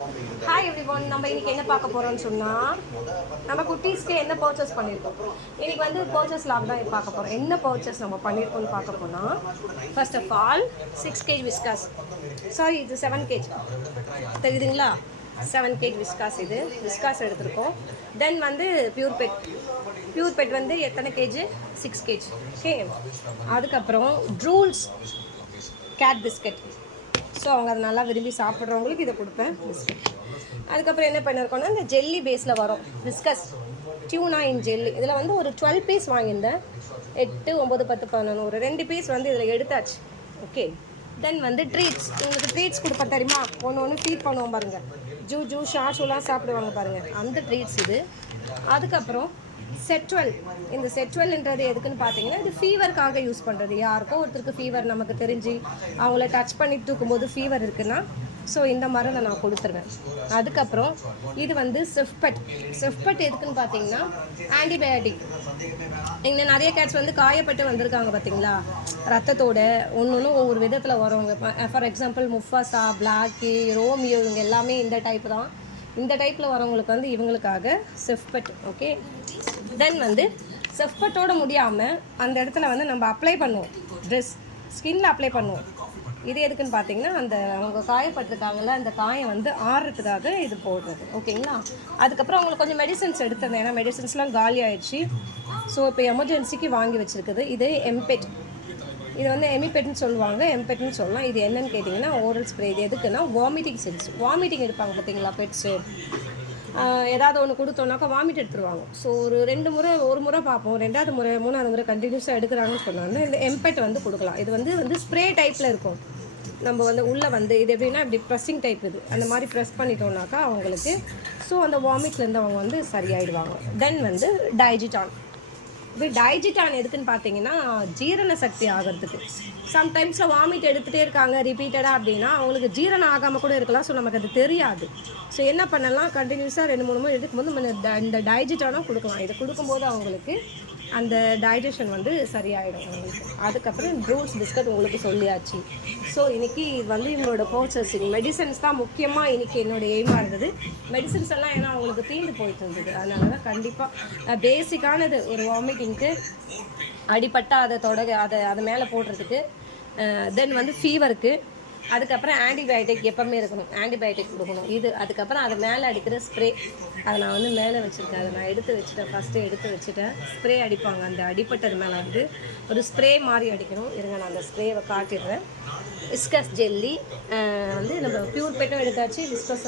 Hi everyone, நம்ம இன்னைக்கு என்ன பார்க்க போகிறோம்னு சொன்னால் நம்ம குட்டீஸ்க்கு என்ன பர்ச்சேஸ் பண்ணியிருக்கோம். இன்னைக்கு வந்து பர்ச்சேஸ் லாக் தான் பார்க்க போகிறோம். என்ன பர்ச்சேஸ் நம்ம பண்ணியிருக்கோம்னு பார்க்க போனால், first of all 6 kg Whiskas, sorry இது 7 kg தெரியுதுங்களா, 7 kg விஸ்காஸ், இது விஸ்காஸ் எடுத்திருக்கோம். தென் வந்து பியூர் பெட் வந்து எத்தனை கேஜி, 6 kg. ஓகே, அதுக்கப்புறம் ட்ரூல்ஸ் கேட் பிஸ்கட். ஸோ அவங்க அதை நல்லா விரும்பி சாப்பிட்றவங்களுக்கு இதை கொடுப்பேன் பிஸ்கட். அதுக்கப்புறம் என்ன பண்ணியிருக்கோன்னா, இந்த ஜெல்லி பேஸில் வரும் விஸ்கஸ் டியூனா இன் ஜெல்லி. இதில் வந்து ஒரு 12 பீஸ் வாங்கியிருந்தேன். 8, 9, 10, 11 ஒரு 2 பீஸ் வந்து இதில் எடுத்தாச்சு. ஓகே, தென் வந்து ட்ரீட்ஸ். உங்களுக்கு ட்ரீட்ஸ் கொடுப்ப தெரியுமா, ஒன்று ஃபீட் பண்ணுவோம் பாருங்கள், ஜூ ஷாஷுலாம் சாப்பிடுவாங்க பாருங்கள், அந்த ட்ரீட்ஸ் இது. அதுக்கப்புறம் செட்வெல். இந்த செட்வெல்ன்றது எதுக்குன்னு பார்த்தீங்கன்னா, இது ஃபீவருக்காக யூஸ் பண்ணுறது. யாருக்கோ ஒருத்தருக்கு ஃபீவர் நமக்கு தெரிஞ்சு அவங்கள டச் பண்ணி தூக்கும்போது ஃபீவர் இருக்குன்னா, ஸோ இந்த மருந்தை நான் கொடுத்துருவேன். அதுக்கப்புறம் இது வந்து செஃப்பட் எதுக்குன்னு பார்த்தீங்கன்னா, ஆன்டிபயோட்டிக். இங்கே நிறைய கேட்ஸ் வந்து காயப்பட்டு வந்திருக்காங்க பார்த்தீங்களா, ரத்தத்தோட ஒன்று ஒவ்வொரு விதத்தில் வரவங்க. For example Mufasa, Blackie, Romeo, இவங்க எல்லாமே இந்த டைப் தான். இந்த டைப்பில் வரவங்களுக்கு வந்து இவங்களுக்காக செஃப்பட். ஓகே, தென் வந்து செஃப்பட்டோட முடியாமல் அந்த இடத்துல வந்து நம்ம அப்ளை பண்ணுவோம், ட்ரெஸ் ஸ்கின்ல அப்ளை பண்ணுவோம். இது எதுக்குன்னு பார்த்தீங்கன்னா, அந்த அவங்க காயப்பட்டிருக்காங்கல்ல, அந்த காயம் வந்து ஆறுறதுக்காக இது போடுறது. ஓகேங்களா, அதுக்கப்புறம் அவங்களுக்கு கொஞ்சம் மெடிசன்ஸ் எடுத்தது, ஏன்னா மெடிசன்ஸ்லாம் காலி ஆயிடுச்சு. ஸோ இப்போ எமர்ஜென்சிக்கு வாங்கி வச்சுருக்குது. இது எம்பெட். இது வந்து எமிபெட்னு சொல்லுவாங்க, எம்பெட்னு சொல்லலாம். இது என்னன்னு கேட்டிங்கன்னா, ஓரல் ஸ்ப்ரே. இது எதுக்குன்னா, வாமிட்டிங் சென்ஸ். வாமிட்டிங் எடுப்பாங்க பார்த்தீங்களா பெட்ஸு, ஏதாவது ஒன்று கொடுத்தோன்னாக்கா வாமிட் எடுத்துருவாங்க. ஸோ ஒரு முறை பார்ப்போம், 2வது முறை 3வது முறை கண்டினியூஸாக எடுக்கிறாங்கன்னு சொன்னாங்க. இந்த எம்பெட் வந்து கொடுக்கலாம். இது வந்து ஸ்ப்ரே டைப்பில் இருக்கும். நம்ம வந்து உள்ளே வந்து இது எப்படின்னா, இப்படி ப்ரெஸ்ஸிங் டைப். இது அந்த மாதிரி ப்ரெஸ் பண்ணிட்டோம்னாக்கா அவங்களுக்கு, ஸோ அந்த வாமிட்லேருந்து அவங்க வந்து சரியாயிடுவாங்க. தென் வந்து டைஜிட்டான். இது டைஜிட்டான் எதுக்குன்னு பார்த்தீங்கன்னா, ஜீரண சக்தி ஆகிறதுக்கு. சம்டைம்ஸில் வாமிட் எடுத்துகிட்டே இருக்காங்க ரிப்பீட்டடாக அப்படின்னா, அவங்களுக்கு ஜீரணம் ஆகாமல் கூட இருக்கலாம். ஸோ நமக்கு அது தெரியாது. ஸோ என்ன பண்ணலாம், கண்டினியூஸாக 2-3 முறை எடுக்கும்போது நம்ம இந்த டைஜிட்டானும் கொடுக்கலாம். இது கொடுக்கும்போது அவங்களுக்கு அந்த டைஜஷன் வந்து சரியாயிடும் அவங்களுக்கு. அதுக்கப்புறம் ட்ரூல்ஸ் பிஸ்கட் உங்களுக்கு சொல்லியாச்சு. ஸோ இன்றைக்கி வந்து இவங்களோட பர்ச்சேசிங் மெடிசன்ஸ் தான் முக்கியமாக இன்றைக்கி என்னோடய எய்மாக இருந்தது. மெடிசன்ஸ் எல்லாம் ஏன்னா அவங்களுக்கு தீர்ந்து போயிட்டு இருந்தது. அதனால தான் கண்டிப்பாக பேசிக்கானது ஒரு வாமிட்டிங்க்கு, அடிப்பட்டால் அதை மேலே போடுறதுக்கு, தென் வந்து ஃபீவருக்கு, அதுக்கப்புறம் ஆன்டிபயோட்டிக் எப்போவுமே இருக்கணும், ஆன்டிபயோட்டிக் கொடுக்கணும். இது அதுக்கப்புறம் அது மேலே அடிக்கிற ஸ்ப்ரே, அதை நான் வந்து மேலே வச்சுருக்கேன். அதை நான் ஃபஸ்ட்டு எடுத்து வச்சுட்டேன். ஸ்ப்ரே அடிப்பாங்க, அந்த அடிப்பட்டது மேலே வந்து ஒரு ஸ்ப்ரே மாதிரி அடிக்கணும். இருங்க, நான் அந்த ஸ்ப்ரேவை காட்டிடுறேன். விஸ்கஸ் ஜெல்லி வந்து நம்ம பியூர் பெட்டும் எடுத்தாச்சு, விஸ்கஸ்